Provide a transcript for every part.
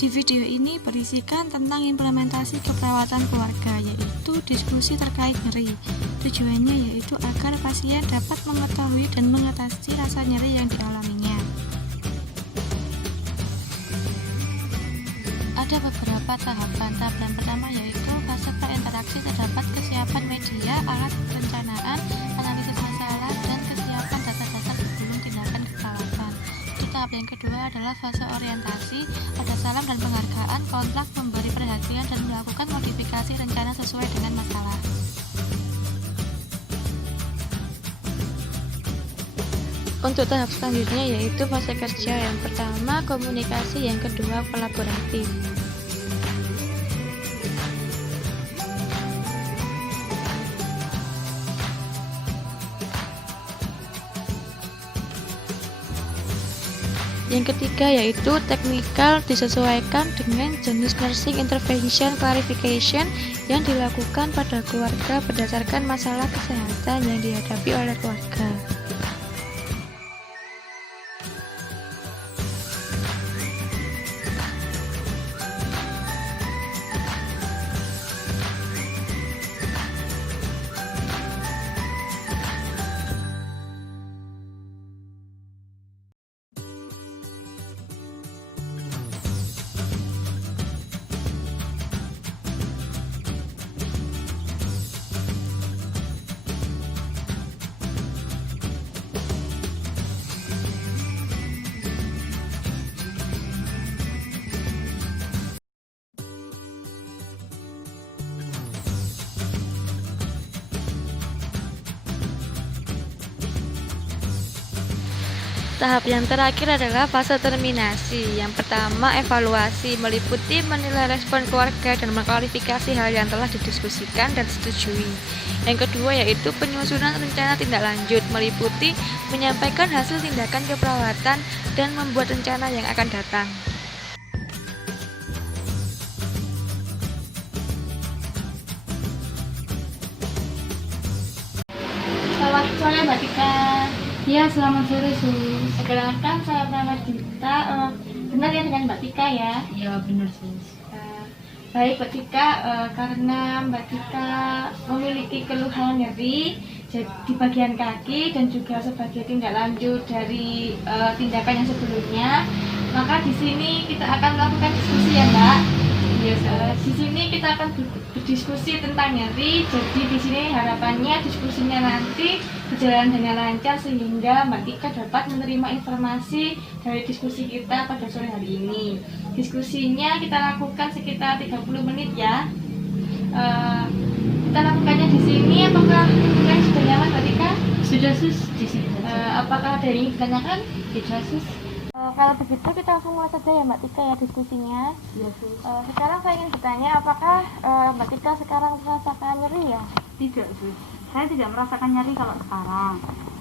Di video ini berisikan tentang implementasi keperawatan keluarga, yaitu diskusi terkait nyeri. Tujuannya yaitu agar pasien dapat mengetahui dan mengatasi rasa nyeri yang dialaminya. Ada beberapa tahapan. Tahap yang pertama yaitu fase prainteraksi, terdapat kesiapan media, alat perencanaan, analisis masalah, dan kesiapan data-data sebelum tindakan keperawatan. Di tahap yang kedua adalah fase orientasi, ada salam dan penghargaan, kontak, memberi perhatian, dan melakukan modifikasi rencana sesuai dengan masalah. Untuk tahap selanjutnya yaitu fase kerja, yang pertama komunikasi, yang kedua kolaboratif. Yang ketiga yaitu teknikal, disesuaikan dengan jenis nursing intervention clarification yang dilakukan pada keluarga berdasarkan masalah kesehatan yang dihadapi oleh keluarga. Tahap yang terakhir adalah fase terminasi. Yang pertama evaluasi, meliputi menilai respon keluarga dan mengklarifikasi hal yang telah didiskusikan dan disetujui. Yang kedua yaitu penyusunan rencana tindak lanjut, meliputi menyampaikan hasil tindakan keperawatan dan membuat rencana yang akan datang. Selamat sore Mbak Tika. Ya, selamat sore, Su. Perkenalkan saya Pramad Dita. Benar ya dengan Mbak Tika ya? Ya, benar, Su. Baik Mbak Tika, karena Mbak Tika memiliki keluhan nyeri di bagian kaki dan juga sebagai tindak lanjut dari tindakan yang sebelumnya, maka di sini kita akan melakukan diskusi ya Mbak. Di sini kita akan berdiskusi tentang nyeri. Jadi di sini harapannya diskusinya nanti berjalan dengan lancar sehingga Mbak Tika dapat menerima informasi dari diskusi kita pada sore hari ini. Diskusinya kita lakukan sekitar 30 menit ya. Kita lakukannya di sini. Apakah sudah nyaman Mbak Tika? Sudah, Sus, di sini. Apakah ada yang ingin ditanyakan? Tidak, Sus. Kalau begitu kita langsung mulai saja ya Mbak Tika ya diskusinya. Ya, Sus. Sekarang saya ingin bertanya, apakah Mbak Tika sekarang merasakan nyeri ya? Tidak, Sus. Saya tidak merasakan nyeri kalau sekarang.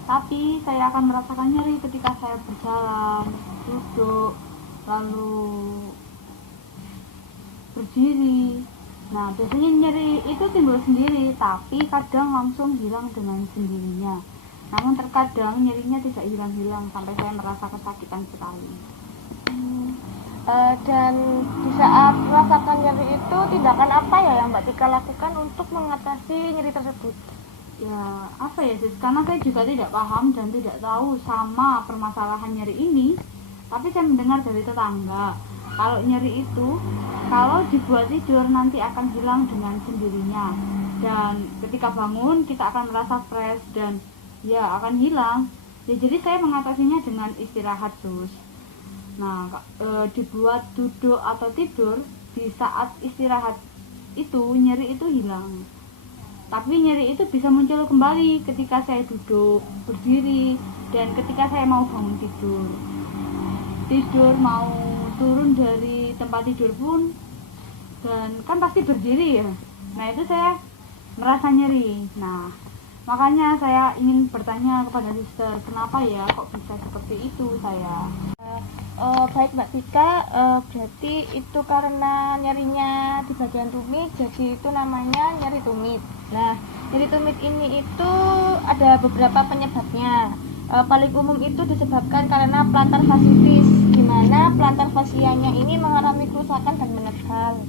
Tapi saya akan merasakan nyeri ketika saya berjalan, duduk, lalu berdiri. Nah, biasanya nyeri itu timbul sendiri, tapi kadang langsung hilang dengan sendirinya. Namun terkadang nyerinya tidak hilang-hilang sampai saya merasa kesakitan sekali. Dan di saat merasakan nyeri itu, tindakan apa ya yang Mbak Tika lakukan untuk mengatasi nyeri tersebut? Ya, apa ya, Sis? Karena saya juga tidak paham dan tidak tahu sama permasalahan nyeri ini. Tapi saya mendengar dari tetangga, kalau nyeri itu, kalau dibuat tidur nanti akan hilang dengan sendirinya. Dan ketika bangun, kita akan merasa fresh dan ya akan hilang. Ya, jadi saya mengatasinya dengan istirahat, Sus. Nah, dibuat duduk atau tidur, di saat istirahat itu nyeri itu hilang. Tapi nyeri itu bisa muncul kembali ketika saya duduk, berdiri, dan ketika saya mau bangun tidur. Tidur mau turun dari tempat tidur pun, dan kan pasti berdiri ya. Nah, itu saya merasa nyeri. Nah, makanya saya ingin bertanya kepada suster, kenapa ya kok bisa seperti itu saya? Baik Mbak Tika, berarti itu karena nyerinya di bagian tumit, jadi itu namanya nyeri tumit. Nah, nyeri tumit ini itu ada beberapa penyebabnya. Paling umum itu disebabkan karena plantar fasciitis, di mana plantar fasianya ini mengalami kerusakan dan menebal.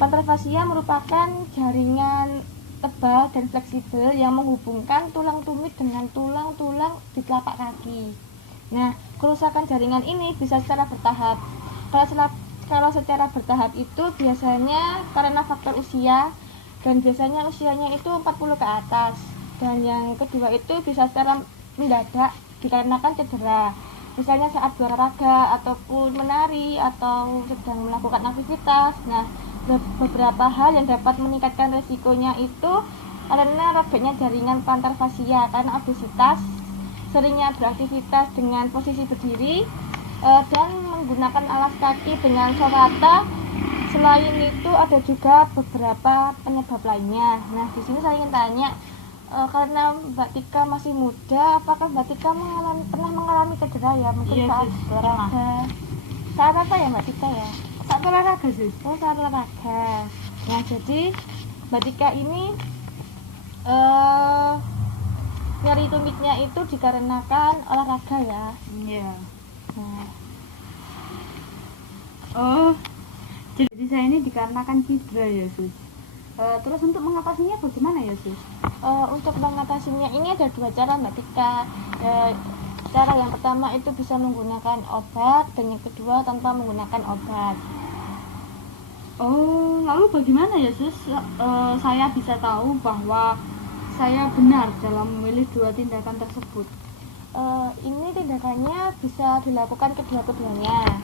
Plantar fasia merupakan jaringan tebal dan fleksibel yang menghubungkan tulang tumit dengan tulang-tulang di telapak kaki. Nah, kerusakan jaringan ini bisa secara bertahap. Kalau secara bertahap itu biasanya karena faktor usia, dan biasanya usianya itu 40 ke atas. Dan yang kedua itu bisa secara mendadak dikarenakan cedera. Misalnya saat berolahraga ataupun menari atau sedang melakukan aktivitas. Nah, beberapa hal yang dapat meningkatkan resikonya itu karena robeknya jaringan plantar fasia, karena obesitas, seringnya beraktivitas dengan posisi berdiri, dan menggunakan alas kaki dengan sorata. Selain itu ada juga beberapa penyebab lainnya. Nah, di sini saya ingin tanya, karena Mbak Tika masih muda, apakah Mbak Tika pernah mengalami cedera ya? Mungkin saat olahraga. Saat apa ya Mbak Tika ya? Saat olahraga sih. Oh, saat olahraga. Nah, jadi Mbak Tika ini nyeri tumitnya itu dikarenakan olahraga ya. Iya. Nah, Oh, jadi saya ini dikarenakan cedera ya sus. Terus untuk mengatasinya bagaimana ya sus? untuk mengatasinya ini ada dua cara Mbak Tika. Cara yang pertama itu bisa menggunakan obat, dan yang kedua tanpa menggunakan obat. Oh, lalu bagaimana ya sus? Saya bisa tahu bahwa saya benar dalam memilih dua tindakan tersebut. Ini tindakannya bisa dilakukan kedua-keduanya.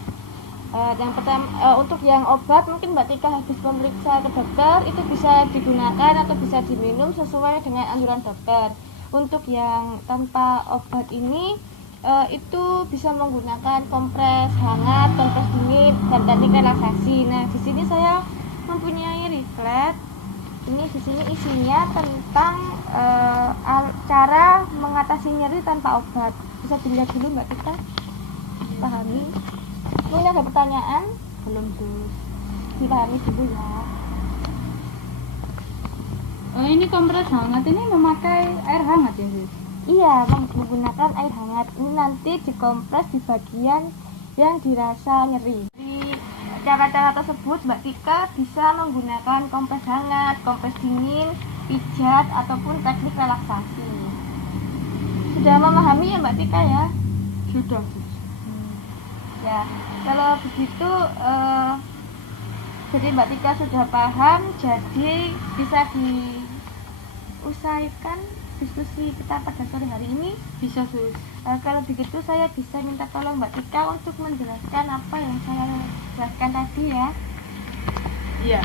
Yang pertama, untuk yang obat mungkin Mbak Tika habis memeriksa ke dokter, itu bisa digunakan atau bisa diminum sesuai dengan anjuran dokter. Untuk yang tanpa obat ini, itu bisa menggunakan kompres hangat, kompres dingin, dan teknik relaksasi. Nah, di sini saya mempunyai leaflet. Ini di sini isinya tentang cara mengatasi nyeri tanpa obat. Bisa dilihat dulu Mbak Tika, pahami. Mungkin ada pertanyaan? Belum sus. Dipahami dulu ya. Ini kompres hangat ini memakai air hangat ya sus? Iya, menggunakan air hangat. Ini nanti dikompres di bagian yang dirasa nyeri. Di cara-cara tersebut Mbak Tika bisa menggunakan kompres hangat, kompres dingin, pijat, ataupun teknik relaksasi. Sudah memahami ya Mbak Tika ya? Sudah sus. Ya, kalau begitu jadi Mbak Tika sudah paham, jadi bisa diusahakan diskusi kita pada sore hari ini. Bisa sus. Kalau begitu saya bisa minta tolong Mbak Tika untuk menjelaskan apa yang saya jelaskan tadi ya. Iya.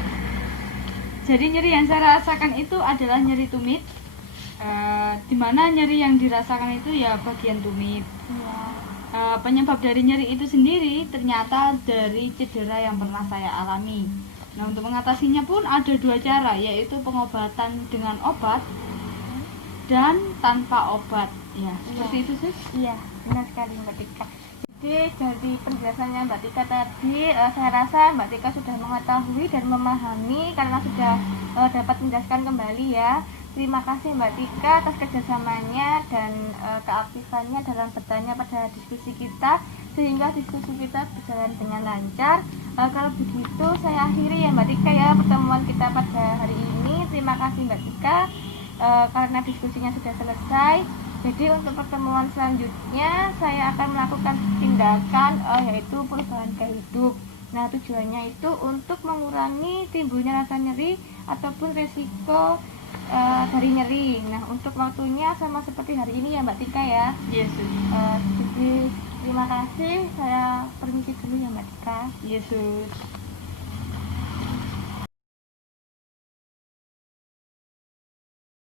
Jadi nyeri yang saya rasakan itu adalah nyeri tumit. Dimana nyeri yang dirasakan itu ya bagian tumit. Iya. Penyebab dari nyeri itu sendiri ternyata dari cedera yang pernah saya alami. Nah, untuk mengatasinya pun ada dua cara, yaitu pengobatan dengan obat dan tanpa obat. Ya, seperti itu sus. Iya, benar sekali Mbak Tika. Jadi dari penjelasannya Mbak Tika tadi, saya rasa Mbak Tika sudah mengetahui dan memahami karena sudah dapat menjelaskan kembali ya. Terima kasih Mbak Tika atas kerjasamanya dan keaktifannya dalam bertanya pada diskusi kita, sehingga diskusi kita berjalan dengan lancar. Kalau begitu saya akhiri ya Mbak Tika ya pertemuan kita pada hari ini. Terima kasih Mbak Tika karena diskusinya sudah selesai. Jadi untuk pertemuan selanjutnya saya akan melakukan tindakan yaitu perubahan gaya hidup. Nah, tujuannya itu untuk mengurangi timbulnya rasa nyeri ataupun resiko dari nyeri. Nah, untuk waktunya sama seperti hari ini ya Mbak Tika ya. Yes. Jadi terima kasih, saya permisi dulu ya Mbak Tika. Yes.